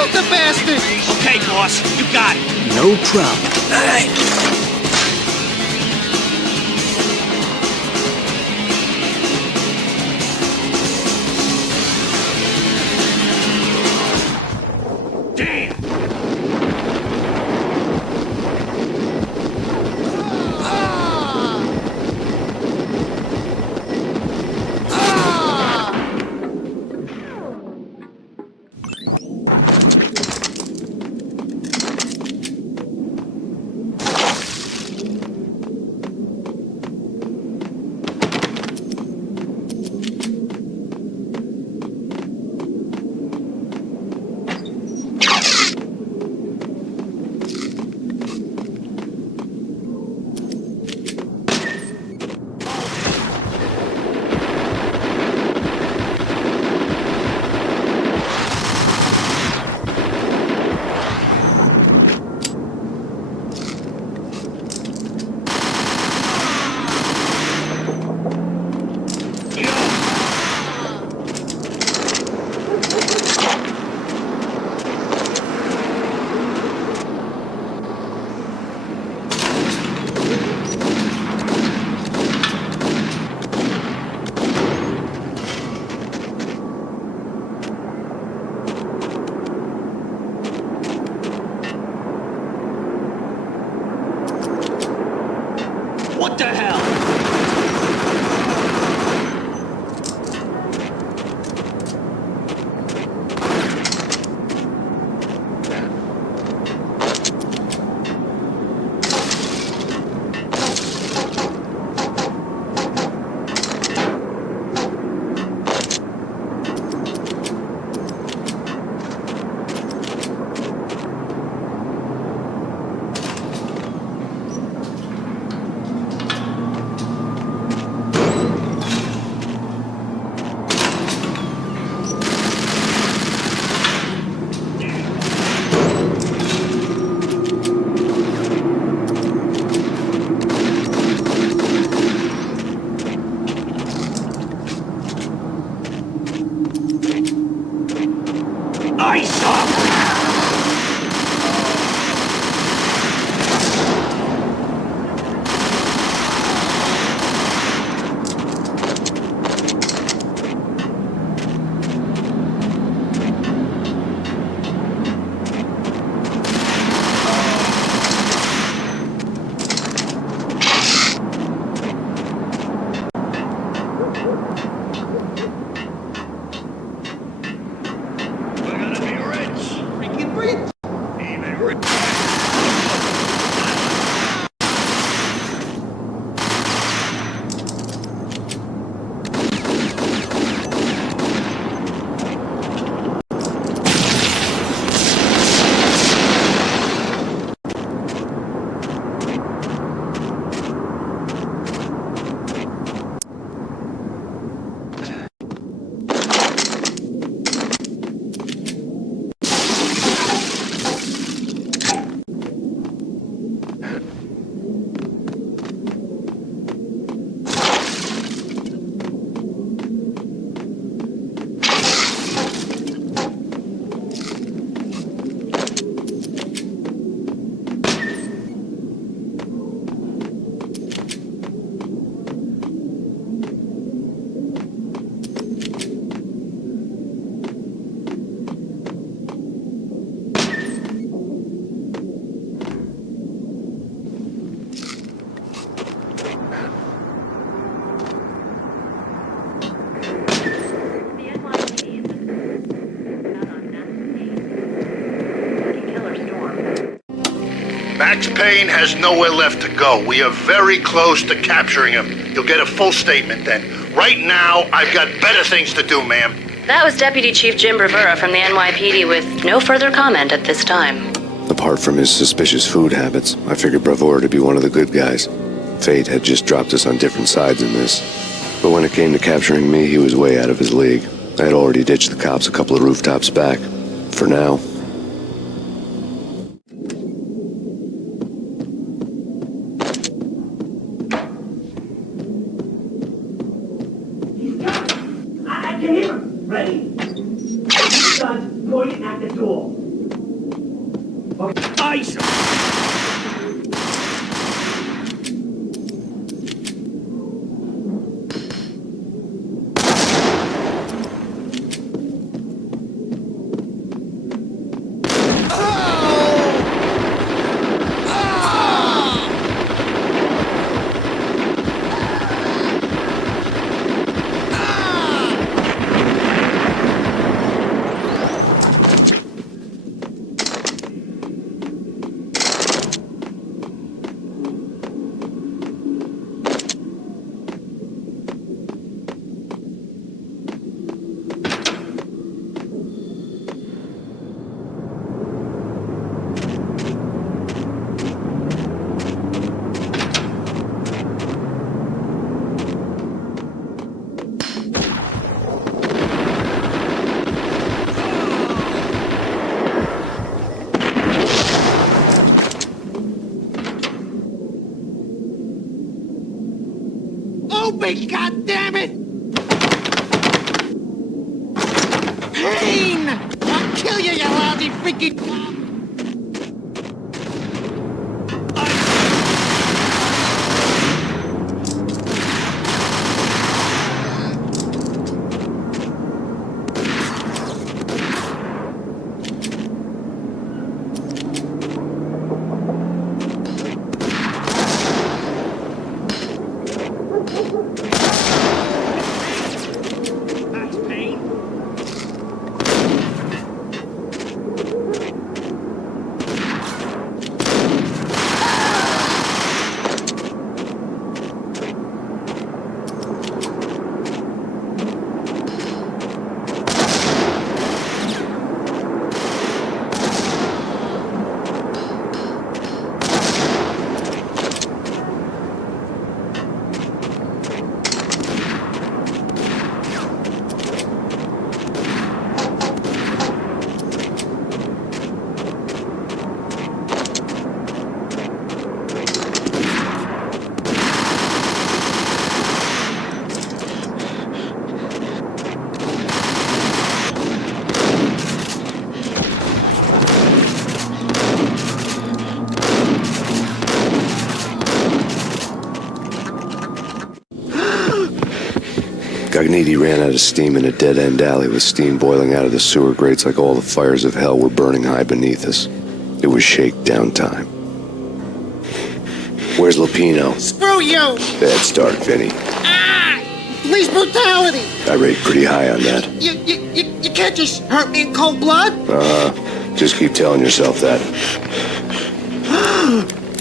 Shoot the bastard! Okay, boss, you got it. No problem. All right. Damn! What the hell? Ice up! Max Payne has nowhere left to go. We are very close to capturing him. You'll get a full statement then. Right now, I've got better things to do, ma'am. That was Deputy Chief Jim Rivera from the NYPD with no further comment at this time. Apart from his suspicious food habits, I figured Bravura to be one of the good guys. Fate had just dropped us on different sides in this. But when it came to capturing me, he was way out of his league. I had already ditched the cops a couple of rooftops back. For now. I can hear him. Ready? Guns pointing at the door. Ice! Open, goddammit! Payne! I'll kill you, you lousy freaking cop! Max Payne? Gagniti ran out of steam in a dead-end alley with steam boiling out of the sewer grates like all the fires of hell were burning high beneath us. It was shakedown time. Where's Lupino? Screw you! Bad start, Vinny. Ah! Police brutality! I rate pretty high on that. You can't just hurt me in cold blood? Just keep telling yourself that.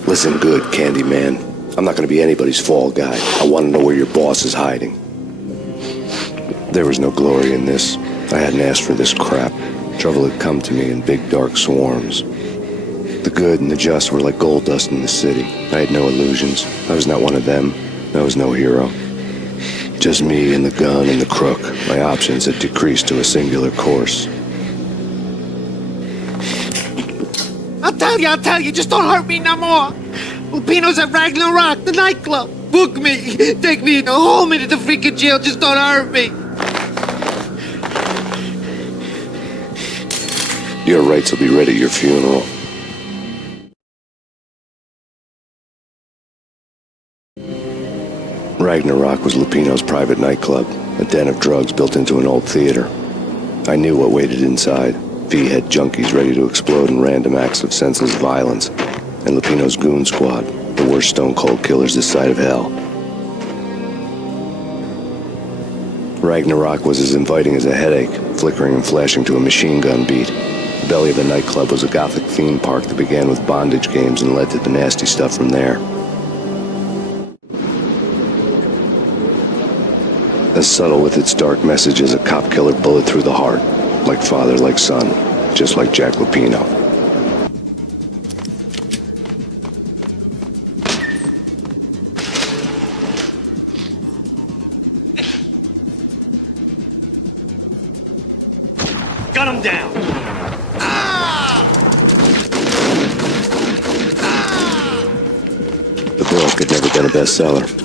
Listen good, Candyman. I'm not gonna be anybody's fall guy. I want to know where your boss is hiding. There was no glory in this. I hadn't asked for this crap. Trouble had come to me in big dark swarms. The good and the just were like gold dust in the city. I had no illusions. I was not one of them. I was no hero. Just me and the gun and the crook. My options had decreased to a singular course. I'll tell you, just don't hurt me no more. Lupino's at Ragna, the nightclub. Book me. Take me in the home into the freaking jail. Just don't hurt me. Your rights will be ready at your funeral. Ragnarok was Lupino's private nightclub, a den of drugs built into an old theater. I knew what waited inside. V-head junkies ready to explode in random acts of senseless violence, and Lupino's goon squad, the worst stone-cold killers this side of hell. Ragnarok was as inviting as a headache, flickering and flashing to a machine gun beat. The belly of the nightclub was a gothic theme park that began with bondage games and led to the nasty stuff from there. As subtle with its dark message as a cop killer bullet through the heart. Like father, like son, just like Jack Lupino. Gun him down! The book had never been a bestseller.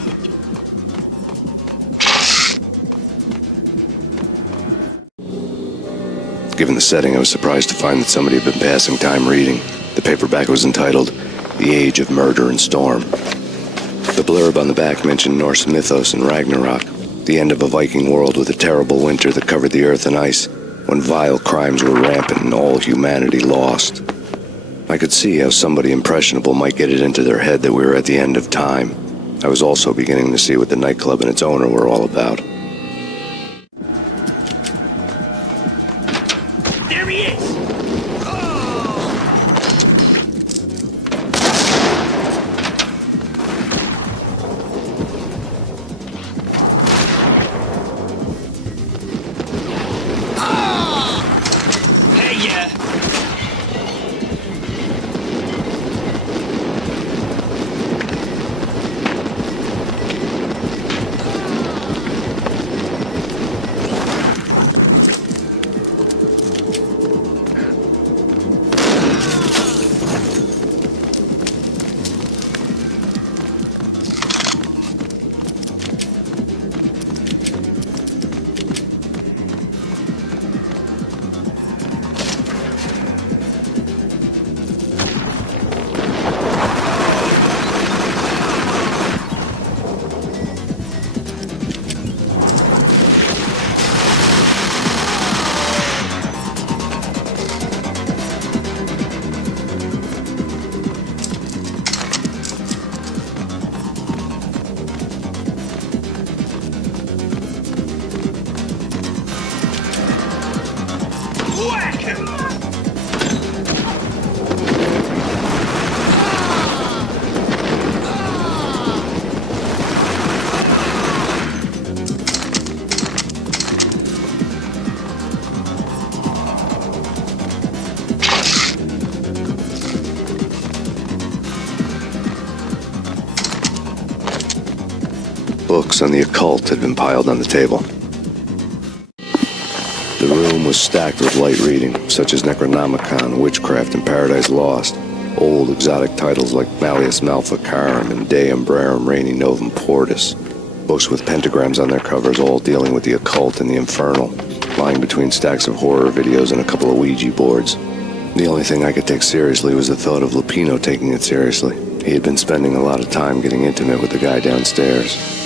Given the setting, I was surprised to find that somebody had been passing time reading. The paperback was entitled The Age of Murder and Storm. The blurb on the back mentioned Norse mythos and Ragnarok, the end of a Viking world with a terrible winter that covered the earth in ice, when vile crimes were rampant and all humanity lost. I could see how somebody impressionable might get it into their head that we were at the end of time. I was also beginning to see what the nightclub and its owner were all about. There he is! Books on the occult had been piled on the table. The room was stacked with light reading, such as Necronomicon, Witchcraft, and Paradise Lost. Old exotic titles like Malleus Maleficarum and De Umbrarum Reini Novum Portus. Books with pentagrams on their covers, all dealing with the occult and the infernal, lying between stacks of horror videos and a couple of Ouija boards. The only thing I could take seriously was the thought of Lupino taking it seriously. He had been spending a lot of time getting intimate with the guy downstairs.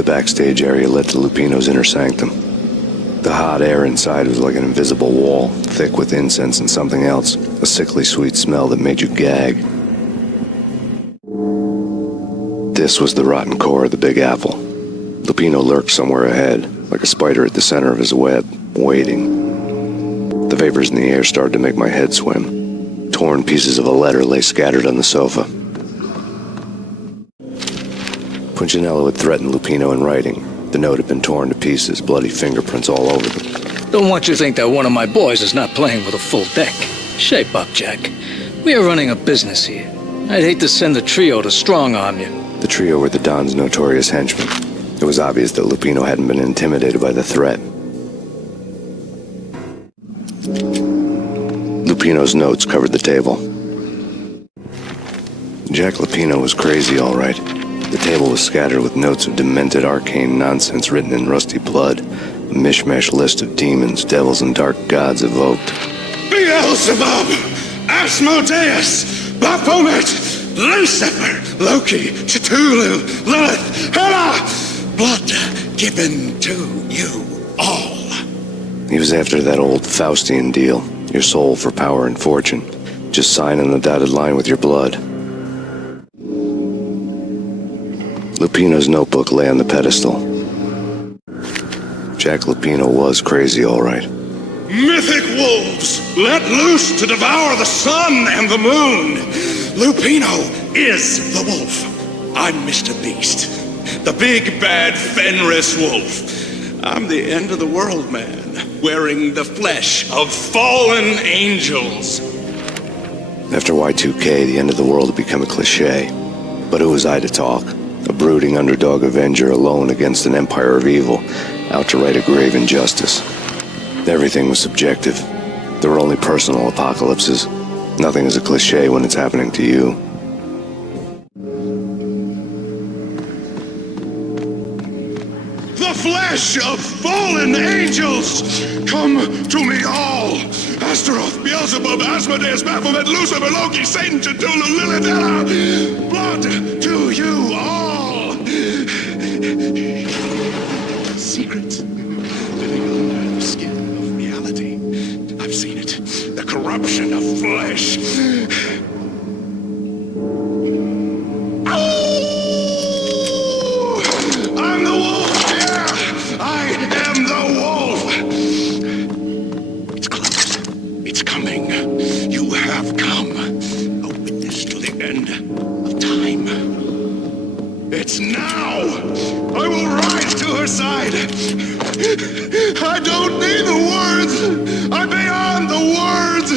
The backstage area led to Lupino's inner sanctum. The hot air inside was like an invisible wall, thick with incense and something else, a sickly sweet smell that made you gag. This was the rotten core of the Big Apple. Lupino lurked somewhere ahead, like a spider at the center of his web, waiting. The vapors in the air started to make my head swim. Torn pieces of a letter lay scattered on the sofa. Punchinello had threatened Lupino in writing. The note had been torn to pieces, bloody fingerprints all over them. Don't want you to think that one of my boys is not playing with a full deck. Shape up, Jack. We are running a business here. I'd hate to send the trio to strong-arm you. The trio were the Don's notorious henchmen. It was obvious that Lupino hadn't been intimidated by the threat. Lupino's notes covered the table. Jack Lupino was crazy, all right. The table was scattered with notes of demented arcane nonsense written in rusty blood, a mishmash list of demons, devils, and dark gods evoked. Beelzebub, Asmodeus, Baphomet, Lucifer, Loki, Cthulhu, Lilith, Hela, blood given to you all. He was after that old Faustian deal, your soul for power and fortune. Just sign on the dotted line with your blood. Lupino's notebook lay on the pedestal. Jack Lupino was crazy, all right. Mythic wolves, let loose to devour the sun and the moon. Lupino is the wolf. I'm Mr. Beast, the big bad Fenris wolf. I'm the end of the world man, wearing the flesh of fallen angels. After Y2K, the end of the world had become a cliche. But who was I to talk? A brooding underdog avenger alone against an empire of evil, out to right a grave injustice. Everything was subjective. There were only personal apocalypses. Nothing is a cliche when it's happening to you. The flesh of fallen angels! Come to me all! Astaroth, Beelzebub, Asmodeus, Baphomet, Lucifer, Loki, Satan, Cthulhu, Lilith, Hela! Blood to you all! Secrets living under the skin of reality. I've seen it. The corruption of flesh. I'm the wolf, yeah! I am the wolf! It's close. It's coming. You have come. A witness to the end of time. It's now! I will rise to her side! I don't need the words! I'm beyond the words!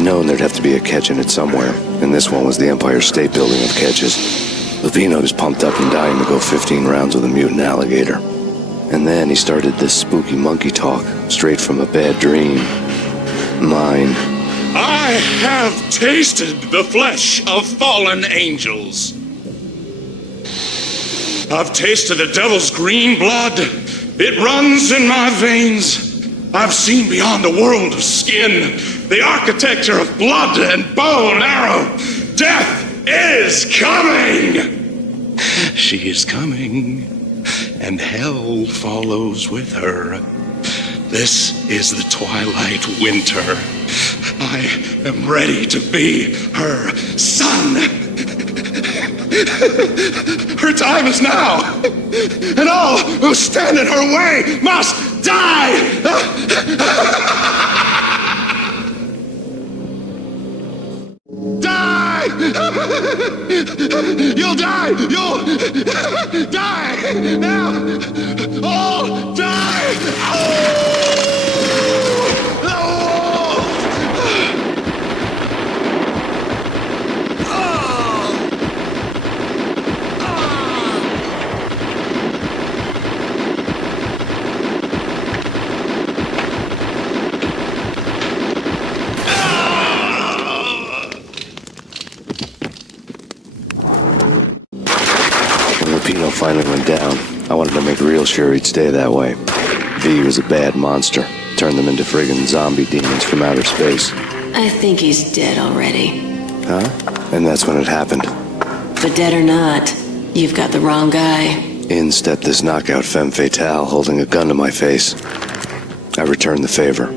I'd known there'd have to be a catch in it somewhere, and this one was the Empire State Building of catches. Lupino's pumped up and dying to go 15 rounds with a mutant alligator. And then he started this spooky monkey talk, straight from a bad dream. Mine. I have tasted the flesh of fallen angels. I've tasted the devil's green blood. It runs in my veins. I've seen beyond the world of skin, the architecture of blood and bow and arrow. Death is coming! She is coming, and hell follows with her. This is the twilight winter. I am ready to be her son. Her time is now, and all who stand in her way must die! Die! You'll die! You'll die! Now! All die! Finally went down. I wanted to make real sure he'd stay that way. V was a bad monster. Turned them into friggin' zombie demons from outer space. I think he's dead already. Huh? And that's when it happened. But dead or not, you've got the wrong guy. In stepped this knockout femme fatale holding a gun to my face. I returned the favor.